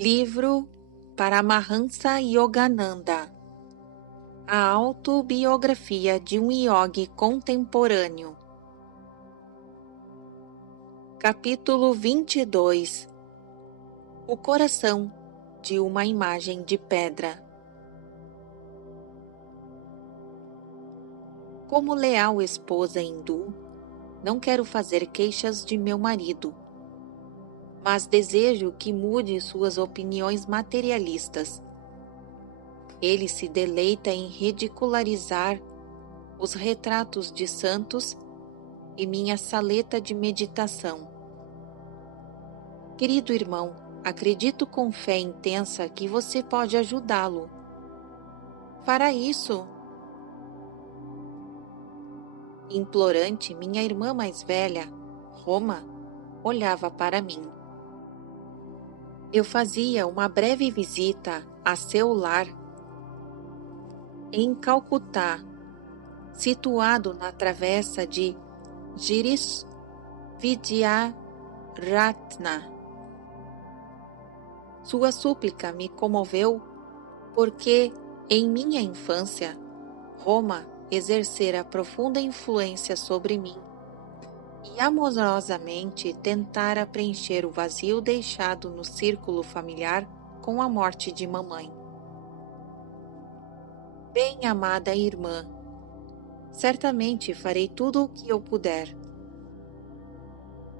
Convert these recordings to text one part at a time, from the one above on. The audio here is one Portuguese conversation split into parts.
Livro Paramahansa Yogananda. A autobiografia de um yogi contemporâneo. Capítulo 22. O coração de uma imagem de pedra. Como leal esposa hindu, não quero fazer queixas de meu marido, mas desejo que mude suas opiniões materialistas. Ele se deleita em ridicularizar os retratos de santos e minha saleta de meditação. Querido irmão, acredito com fé intensa que você pode ajudá-lo. Fará isso? Implorante, minha irmã mais velha, Roma, olhava para mim. Eu fazia uma breve visita a seu lar em Calcutá, situado na travessa de Giris Vidyaratna. Sua súplica me comoveu porque, em minha infância, Roma exercera profunda influência sobre mim e amorosamente tentara preencher o vazio deixado no círculo familiar com a morte de mamãe. Bem amada irmã, certamente farei tudo o que eu puder.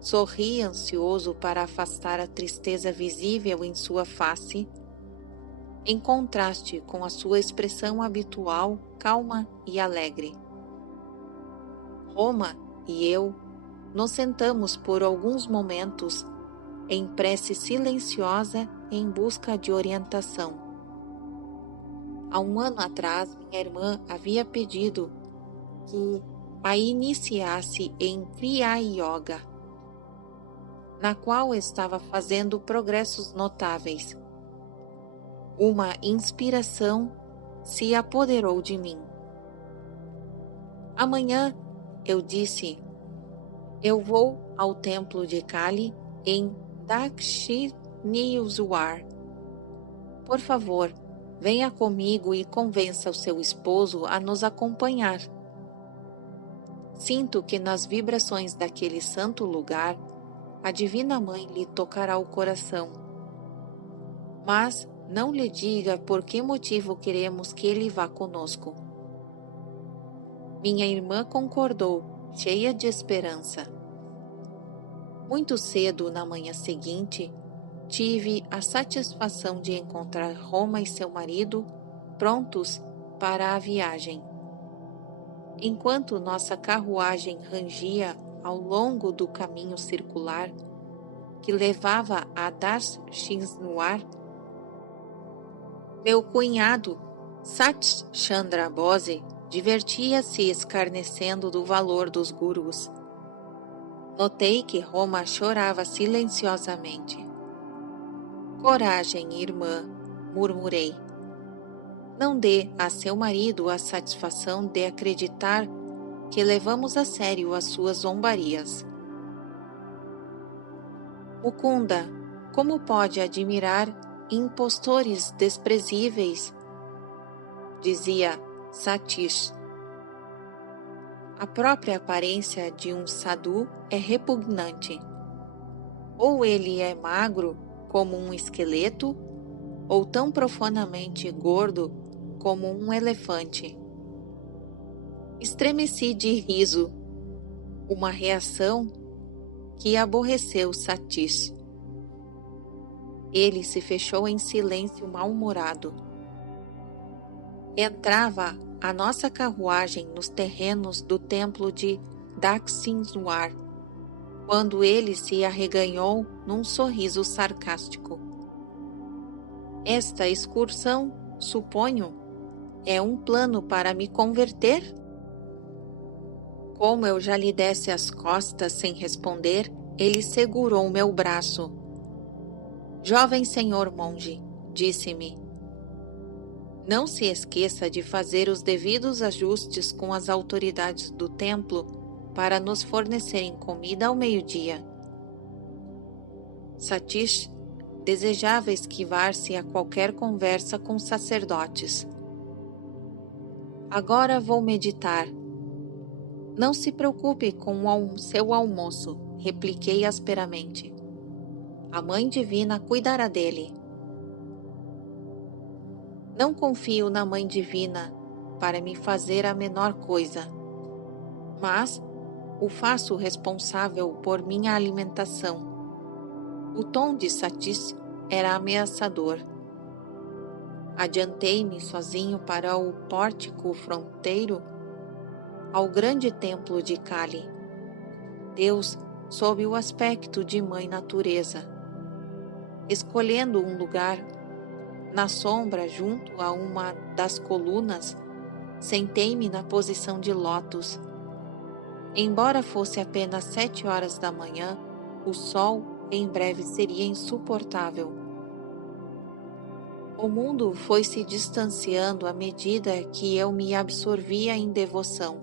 Sorri ansioso para afastar a tristeza visível em sua face, em contraste com a sua expressão habitual, calma e alegre. Roma e eu nos sentamos por alguns momentos em prece silenciosa em busca de orientação. Há um ano atrás, minha irmã havia pedido que a iniciasse em Kriya Yoga, na qual estava fazendo progressos notáveis. Uma inspiração se apoderou de mim. Amanhã, eu disse, eu vou ao templo de Kali em Dakshineshwar. Por favor, venha comigo e convença o seu esposo a nos acompanhar. Sinto que nas vibrações daquele santo lugar, a Divina Mãe lhe tocará o coração. Mas não lhe diga por que motivo queremos que ele vá conosco. Minha irmã concordou, cheia de esperança. Muito cedo na manhã seguinte, tive a satisfação de encontrar Roma e seu marido prontos para a viagem. Enquanto nossa carruagem rangia ao longo do caminho circular que levava a Dakshineshwar, meu cunhado, Satish Chandra Bose, divertia-se escarnecendo do valor dos gurus. Notei que Roma chorava silenciosamente. Coragem, irmã, murmurei. Não dê a seu marido a satisfação de acreditar que levamos a sério as suas zombarias. Mukunda, como pode admirar impostores desprezíveis? Dizia Satish. A própria aparência de um sadhu é repugnante. Ou ele é magro como um esqueleto, ou tão profanamente gordo como um elefante. Estremeci de riso, uma reação que aborreceu Satish. Ele se fechou em silêncio mal-humorado. Entrava a nossa carruagem nos terrenos do templo de Dakshineshwar, quando ele se arreganhou num sorriso sarcástico. Esta excursão, suponho, é um plano para me converter? Como eu já lhe desse as costas sem responder, ele segurou meu braço. Jovem senhor monge, disse-me, não se esqueça de fazer os devidos ajustes com as autoridades do templo para nos fornecerem comida ao meio-dia. Satish desejava esquivar-se a qualquer conversa com sacerdotes. Agora vou meditar. Não se preocupe com o seu almoço, repliquei asperamente. A Mãe Divina cuidará dele. Não confio na Mãe Divina para me fazer a menor coisa, mas o faço responsável por minha alimentação. O tom de Satis era ameaçador. Adiantei-me sozinho para o pórtico fronteiro ao grande templo de Kali. Deus sob o aspecto de Mãe Natureza. Escolhendo um lugar na sombra junto a uma das colunas, sentei-me na posição de lótus. Embora fosse apenas 7 horas da manhã, o sol em breve seria insuportável. O mundo foi se distanciando à medida que eu me absorvia em devoção.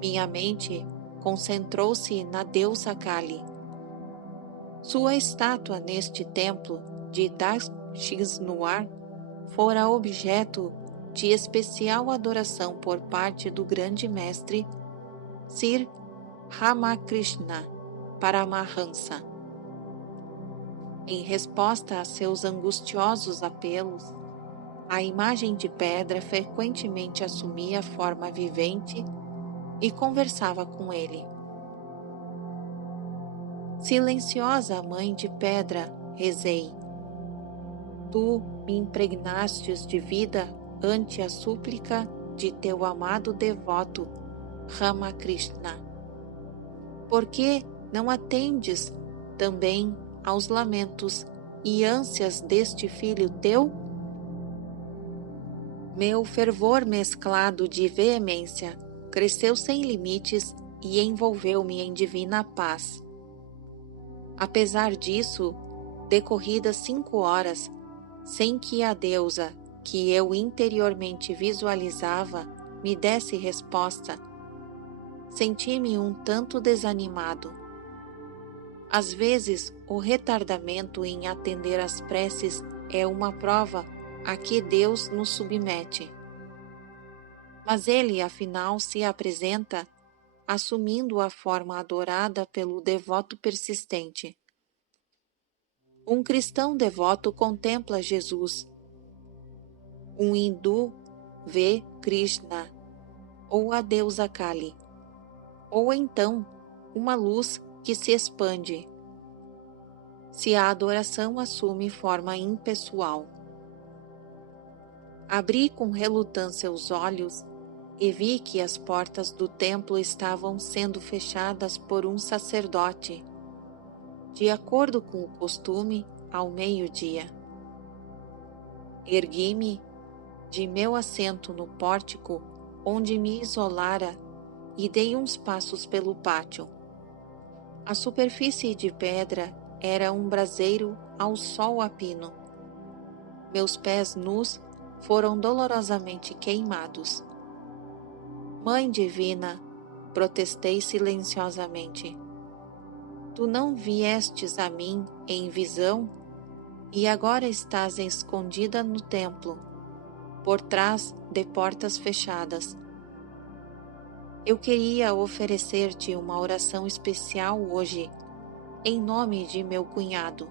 Minha mente concentrou-se na deusa Kali. Sua estátua neste templo de Dakshinuar fora objeto de especial adoração por parte do grande mestre Sri Ramakrishna Paramahansa. Em resposta a seus angustiosos apelos, a imagem de pedra frequentemente assumia forma vivente e conversava com ele. Silenciosa Mãe de Pedra, rezei. Tu me impregnastes de vida ante a súplica de teu amado devoto Ramakrishna. Por que não atendes também aos lamentos e ânsias deste filho teu? Meu fervor mesclado de veemência cresceu sem limites e envolveu-me em divina paz. Apesar disso, decorridas 5 horas, sem que a deusa que eu interiormente visualizava me desse resposta, senti-me um tanto desanimado. Às vezes, o retardamento em atender às preces é uma prova a que Deus nos submete. Mas ele, afinal, se apresenta assumindo a forma adorada pelo devoto persistente. Um cristão devoto contempla Jesus. Um hindu vê Krishna ou a deusa Kali, ou então uma luz que se expande, se a adoração assume forma impessoal. Abri com relutância os olhos e vi que as portas do templo estavam sendo fechadas por um sacerdote, de acordo com o costume, ao meio-dia. Ergui-me de meu assento no pórtico onde me isolara e dei uns passos pelo pátio. A superfície de pedra era um braseiro ao sol a pino. Meus pés nus foram dolorosamente queimados. Mãe Divina, protestei silenciosamente, tu não viestes a mim em visão e agora estás escondida no templo, por trás de portas fechadas. Eu queria oferecer-te uma oração especial hoje, em nome de meu cunhado.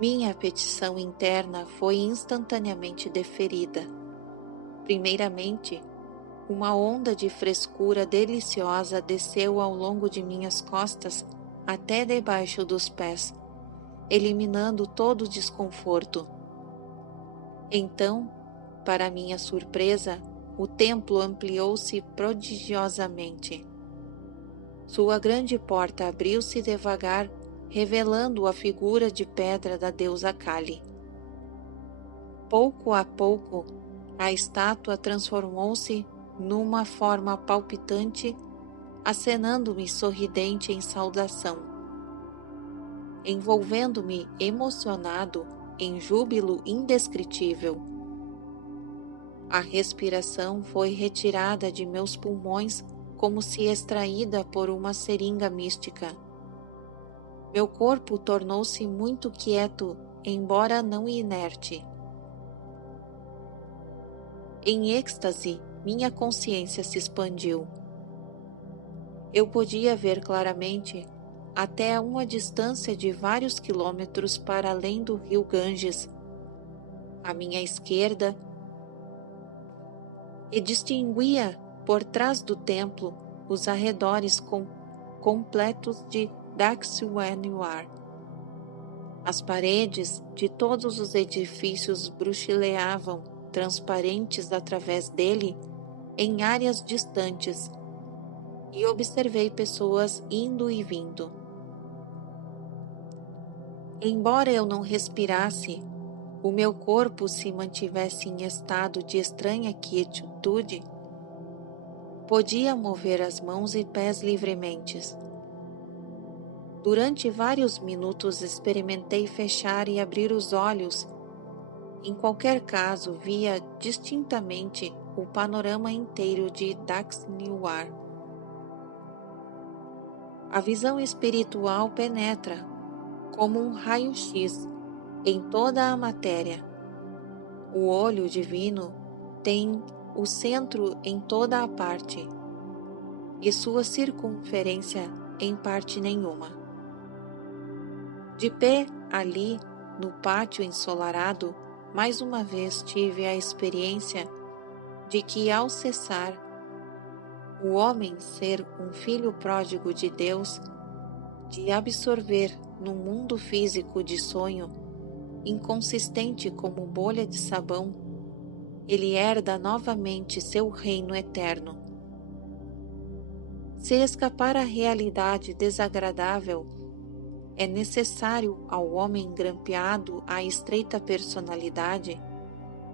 Minha petição interna foi instantaneamente deferida. Primeiramente, uma onda de frescura deliciosa desceu ao longo de minhas costas até debaixo dos pés, eliminando todo o desconforto. Então, para minha surpresa, o templo ampliou-se prodigiosamente. Sua grande porta abriu-se devagar, revelando a figura de pedra da deusa Kali. Pouco a pouco, a estátua transformou-se numa forma palpitante, acenando-me sorridente em saudação, envolvendo-me emocionado em júbilo indescritível. A respiração foi retirada de meus pulmões como se extraída por uma seringa mística. Meu corpo tornou-se muito quieto, embora não inerte. Em êxtase, minha consciência se expandiu. Eu podia ver claramente até a uma distância de vários quilômetros para além do rio Ganges, à minha esquerda, e distinguia por trás do templo os arredores completos de Dakshwaniwar. As paredes de todos os edifícios bruxuleavam, transparentes através dele, em áreas distantes, e observei pessoas indo e vindo. Embora eu não respirasse, o meu corpo se mantivesse em estado de estranha quietude, podia mover as mãos e pés livremente. Durante vários minutos experimentei fechar e abrir os olhos. Em qualquer caso, via distintamente o panorama inteiro de Dakshwaniwar. A visão espiritual penetra, como um raio-x, em toda a matéria. O olho divino tem o centro em toda a parte, e sua circunferência em parte nenhuma. De pé ali, no pátio ensolarado, mais uma vez tive a experiência de que, ao cessar o homem ser um filho pródigo de Deus, de absorver no mundo físico de sonho, inconsistente como bolha de sabão, ele herda novamente seu reino eterno. Se escapar à realidade desagradável é necessário ao homem grampeado à estreita personalidade,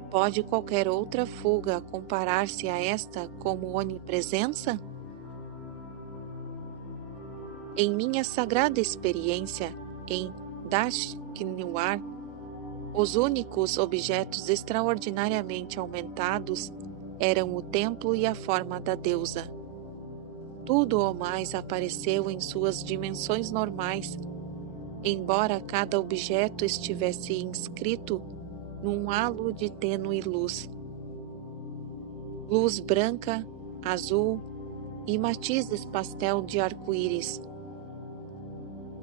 pode qualquer outra fuga comparar-se a esta como onipresença? Em minha sagrada experiência em Dakshwaniwar, os únicos objetos extraordinariamente aumentados eram o templo e a forma da deusa. Tudo o mais apareceu em suas dimensões normais, embora cada objeto estivesse inscrito num halo de tênue luz. Luz branca, azul e matizes pastel de arco-íris.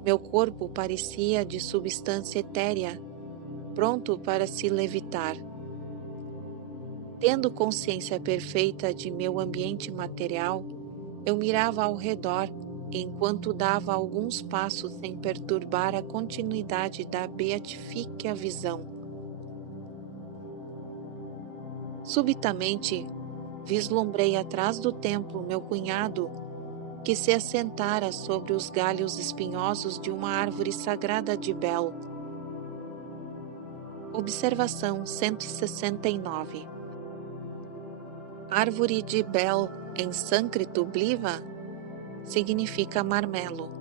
Meu corpo parecia de substância etérea, pronto para se levitar. Tendo consciência perfeita de meu ambiente material, eu mirava ao redor enquanto dava alguns passos sem perturbar a continuidade da beatífica visão. Subitamente, vislumbrei atrás do templo meu cunhado, que se assentara sobre os galhos espinhosos de uma árvore sagrada de Bel. Observação 169. Árvore de Bel em sânscrito bliva significa marmelo.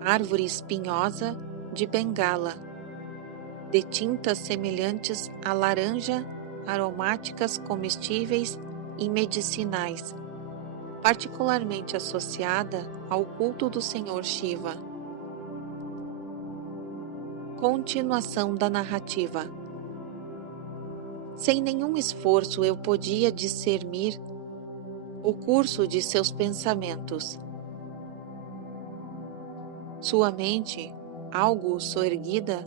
Árvore espinhosa de Bengala, de tintas semelhantes à laranja, aromáticas, comestíveis e medicinais, particularmente associada ao culto do Senhor Shiva. Continuação da narrativa. Sem nenhum esforço eu podia discernir o curso de seus pensamentos. Sua mente, algo soerguida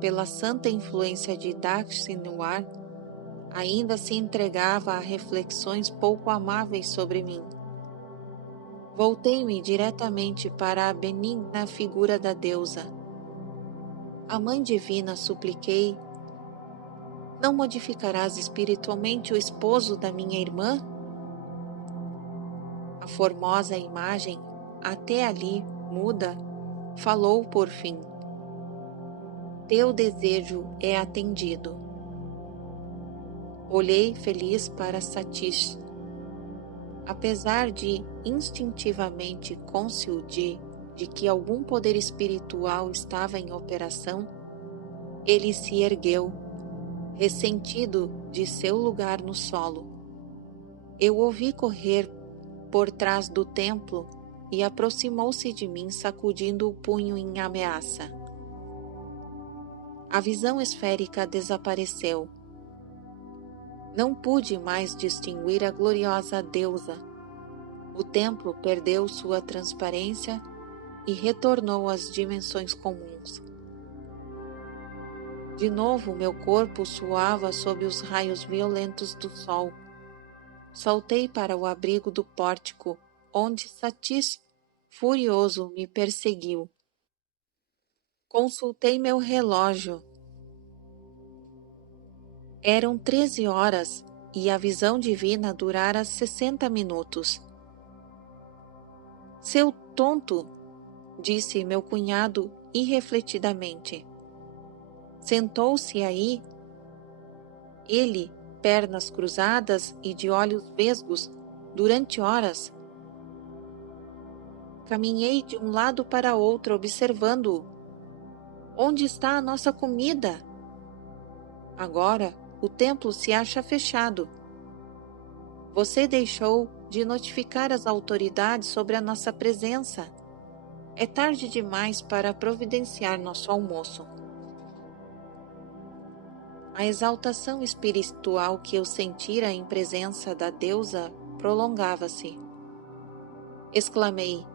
pela santa influência de Dakshwaniwar, ainda se entregava a reflexões pouco amáveis sobre mim. Voltei-me diretamente para a benigna figura da deusa. A Mãe Divina, supliquei, não modificarás espiritualmente o esposo da minha irmã? A formosa imagem, até ali muda, falou por fim. Teu desejo é atendido. Olhei feliz para Satish. Apesar de instintivamente cônscio de que algum poder espiritual estava em operação, ele se ergueu, ressentido de seu lugar no solo. Eu ouvi correr por trás do templo e aproximou-se de mim, sacudindo o punho em ameaça. A visão esférica desapareceu. Não pude mais distinguir a gloriosa deusa. O templo perdeu sua transparência e retornou às dimensões comuns. De novo, meu corpo suava sob os raios violentos do sol. Saltei para o abrigo do pórtico, onde Satish, furioso, me perseguiu. Consultei meu relógio. Eram 13 horas e a visão divina durara 60 minutos. Seu tonto, disse meu cunhado irrefletidamente. Sentou-se aí, ele, pernas cruzadas e de olhos vesgos, durante horas. Caminhei de um lado para outro observando-o. Onde está a nossa comida? Agora o templo se acha fechado. Você deixou de notificar as autoridades sobre a nossa presença. É tarde demais para providenciar nosso almoço. A exaltação espiritual que eu sentira em presença da deusa prolongava-se. Exclamei: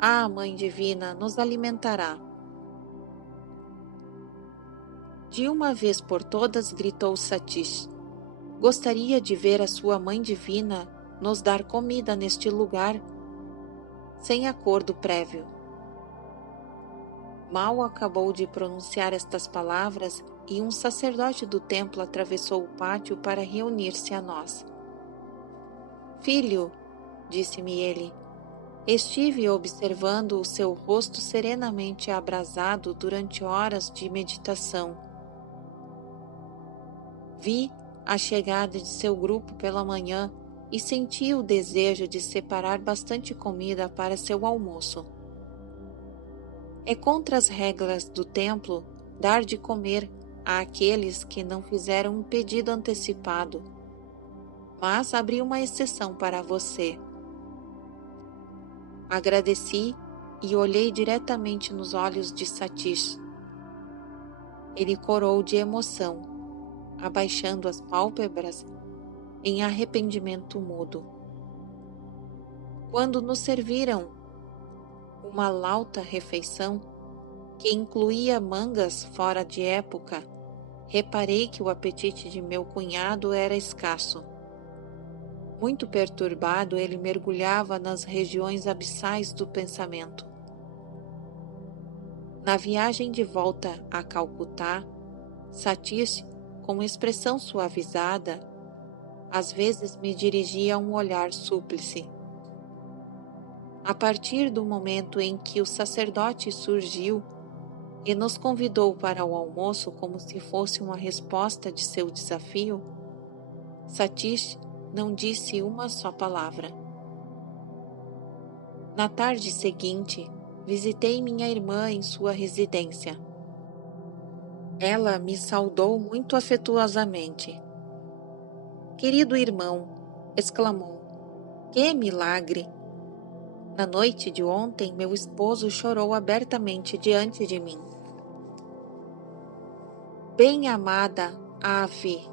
Ah, Mãe Divina nos alimentará. De uma vez por todas, gritou Satish. Gostaria de ver a sua Mãe Divina nos dar comida neste lugar, sem acordo prévio. Mal acabou de pronunciar estas palavras e um sacerdote do templo atravessou o pátio para reunir-se a nós. Filho, disse-me ele, estive observando o seu rosto serenamente abrasado durante horas de meditação. Vi a chegada de seu grupo pela manhã e senti o desejo de separar bastante comida para seu almoço. É contra as regras do templo dar de comer àqueles que não fizeram um pedido antecipado, mas abri uma exceção para você. Agradeci e olhei diretamente nos olhos de Satish. Ele corou de emoção, abaixando as pálpebras em arrependimento mudo. Quando nos serviram uma lauta refeição, que incluía mangas fora de época, reparei que o apetite de meu cunhado era escasso. Muito perturbado, ele mergulhava nas regiões abissais do pensamento. Na viagem de volta a Calcutá, Satish, com expressão suavizada, às vezes me dirigia um olhar súplice. A partir do momento em que o sacerdote surgiu e nos convidou para o almoço como se fosse uma resposta de seu desafio, Satish não disse uma só palavra. Na tarde seguinte, visitei minha irmã em sua residência. Ela me saudou muito afetuosamente. Querido irmão, exclamou, que milagre! Na noite de ontem, meu esposo chorou abertamente diante de mim. Bem-amada Ave.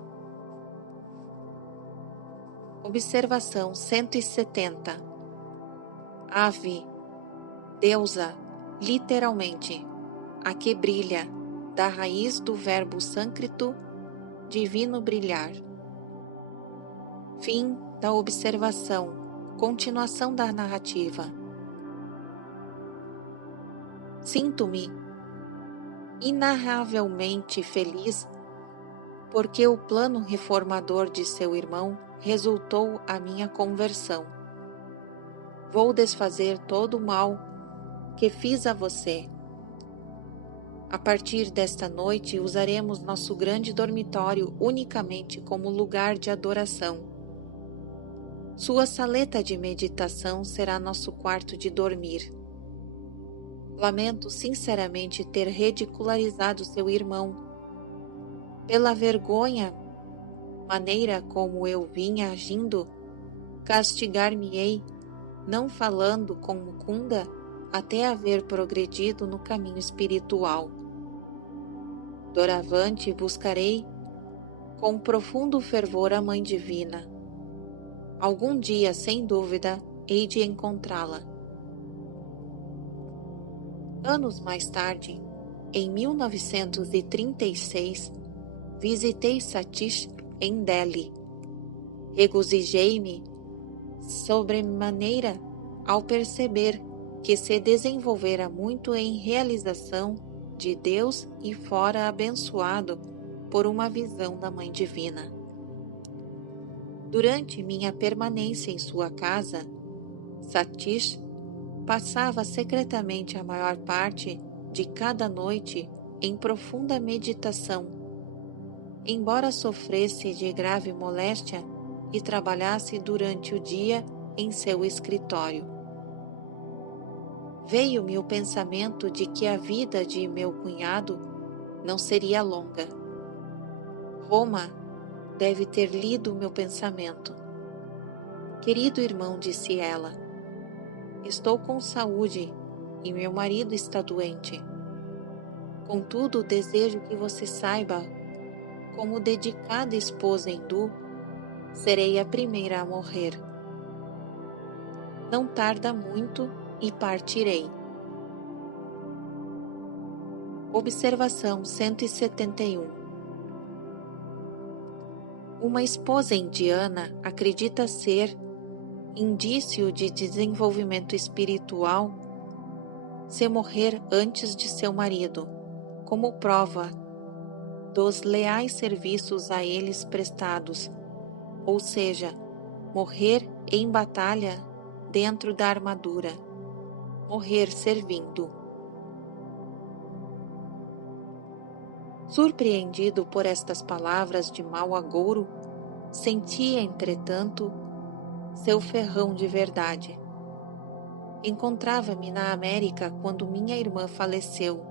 Observação 170. Ave, deusa, literalmente, a que brilha, da raiz do verbo sânscrito, divino brilhar. Fim da observação. Continuação da narrativa. Sinto-me inarravelmente feliz porque o plano reformador de seu irmão resultou a minha conversão. Vou desfazer todo o mal que fiz a você. A partir desta noite, usaremos nosso grande dormitório unicamente como lugar de adoração. Sua saleta de meditação será nosso quarto de dormir. Lamento sinceramente ter ridicularizado seu irmão. Pela maneira como eu vinha agindo, castigar-me-ei não falando com Mukunda até haver progredido no caminho espiritual. Doravante buscarei com profundo fervor a Mãe Divina. Algum dia, sem dúvida, hei de encontrá-la. Anos mais tarde, em 1936, visitei Satish em Delhi. Regozijei-me sobremaneira ao perceber que se desenvolvera muito em realização de Deus e fora abençoado por uma visão da Mãe Divina. Durante minha permanência em sua casa, Satish passava secretamente a maior parte de cada noite em profunda meditação, embora sofresse de grave moléstia e trabalhasse durante o dia em seu escritório. Veio-me o pensamento de que a vida de meu cunhado não seria longa. Roma deve ter lido meu pensamento. Querido irmão, disse ela, estou com saúde e meu marido está doente. Contudo, desejo que você saiba, como dedicada esposa hindu, serei a primeira a morrer. Não tarda muito e partirei. Observação 171. Uma esposa indiana acredita ser indício de desenvolvimento espiritual se morrer antes de seu marido, como prova dos leais serviços a eles prestados, ou seja, morrer em batalha dentro da armadura, morrer servindo. Surpreendido por estas palavras de mau agouro, sentia, entretanto, seu ferrão de verdade. Encontrava-me na América quando minha irmã faleceu,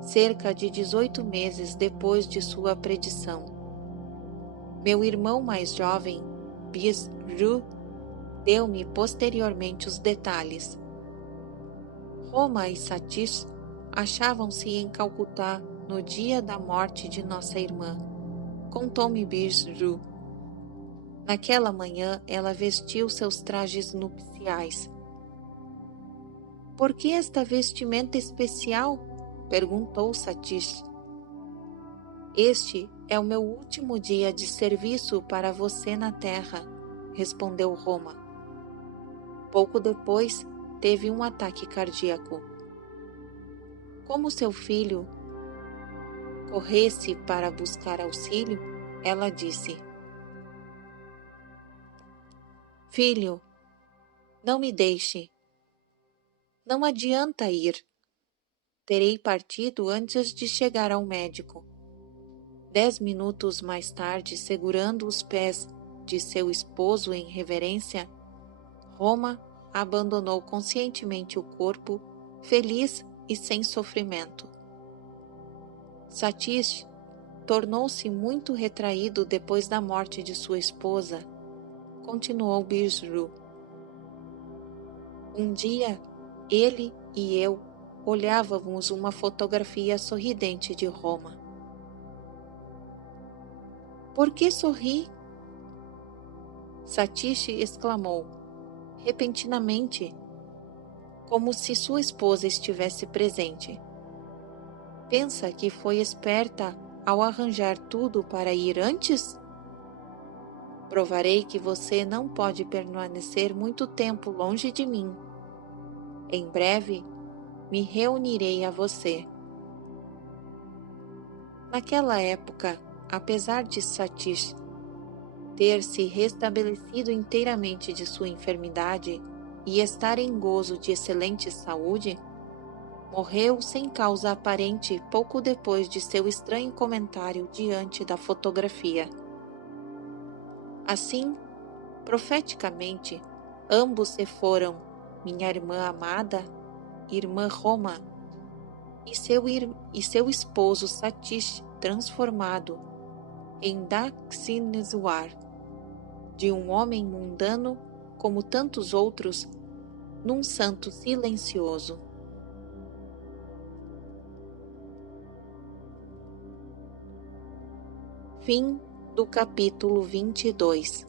cerca de 18 meses depois de sua predição. Meu irmão mais jovem, Bisru, deu-me posteriormente os detalhes. Roma e Satish achavam-se em Calcutá no dia da morte de nossa irmã, contou-me Bisru. Naquela manhã ela vestiu seus trajes nupciais. Por que esta vestimenta especial? Perguntou Satish. Este é o meu último dia de serviço para você na terra, respondeu Roma. Pouco depois, teve um ataque cardíaco. Como seu filho corresse para buscar auxílio, ela disse: Filho, não me deixe. Não adianta ir. Terei partido antes de chegar ao médico. 10 minutos mais tarde, segurando os pés de seu esposo em reverência, Roma abandonou conscientemente o corpo, feliz e sem sofrimento. Satish tornou-se muito retraído depois da morte de sua esposa, continuou Bisru. Um dia, ele e eu olhávamos uma fotografia sorridente de Roma. Por que sorri? Satish exclamou, repentinamente, como se sua esposa estivesse presente. Pensa que foi esperta ao arranjar tudo para ir antes? Provarei que você não pode permanecer muito tempo longe de mim. Em breve, me reunirei a você. Naquela época, apesar de Satish ter se restabelecido inteiramente de sua enfermidade e estar em gozo de excelente saúde, morreu sem causa aparente pouco depois de seu estranho comentário diante da fotografia. Assim, profeticamente, ambos se foram, minha irmã amada, irmã Roma, e seu esposo Satish transformado em Dakshineswar, de um homem mundano como tantos outros, num santo silencioso. Fim do capítulo 22.